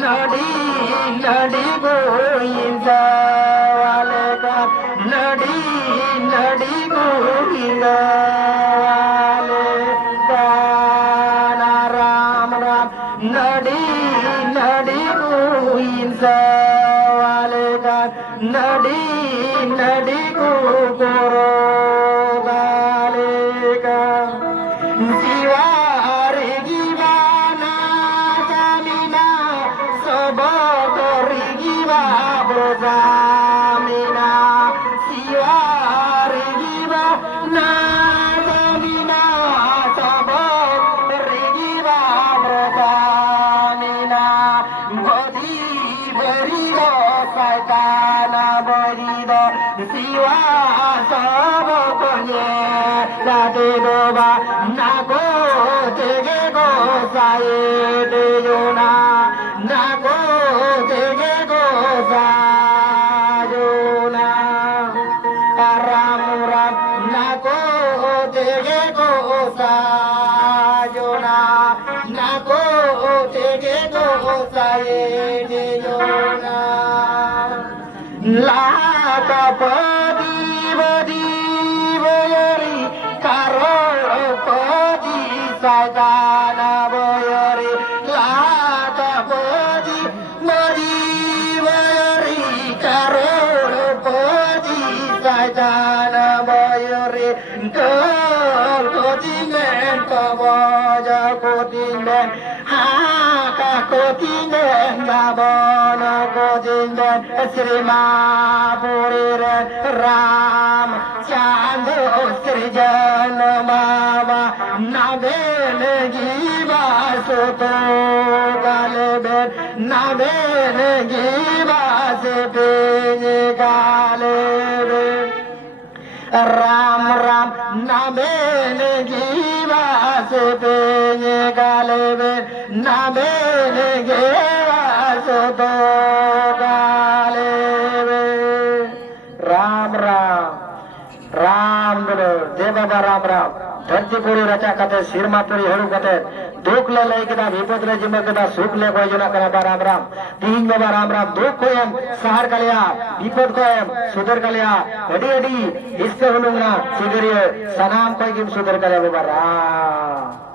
नडी नडी गोविंदा वाले का नडी नडी गोविंदा वाले का राम राम नडी नडी गोविंदा वाले का नडी नडी गोरो वाले का जीवारे जीवाना जामिना सब करी जीवा जामिना जीवारे जीवाना जामिना सब करी जीवा जामिना बदी बरी दो सैताना बरी दो जीवा सब कोने लाते दोबा नाको तेगे को साये जोना नाको तेगे को साजोना राम राम नाको तेगे को साजोना नाको तेगे को साये जोना लाका पदी बदी बयरी करोड़पति सैतान बयरी लाखपति मरी बयरी करोड़पति सैतान बयरी कोटि में कवच कोटि में हाका कोटि में गावन कोटि में श्रीमापुरी राम चांद सृजन मामा नवेन गीवा सुतो गालेबेन नवेन गीवा से पेज गालेबेन राम राम नवेन गीवा से पेज गालेबेन नवेन गीवा सुतो गालेबेन राम राम राम बोलो जय बाबा राम राम धरती पूरी रचा कते सिरमा पूरी हड़ू कते दुख ले लई केदा विपद ले जिमे केदा सुख ले कोई जना करा राम राम तीन बाबा राम राम दुख को एम सहार कलिया विपद को एम सुधर कलिया अडी अडी इसके हुनुंगना सिगरियो सनाम कोई किम सुधर कलिया बाबा राम।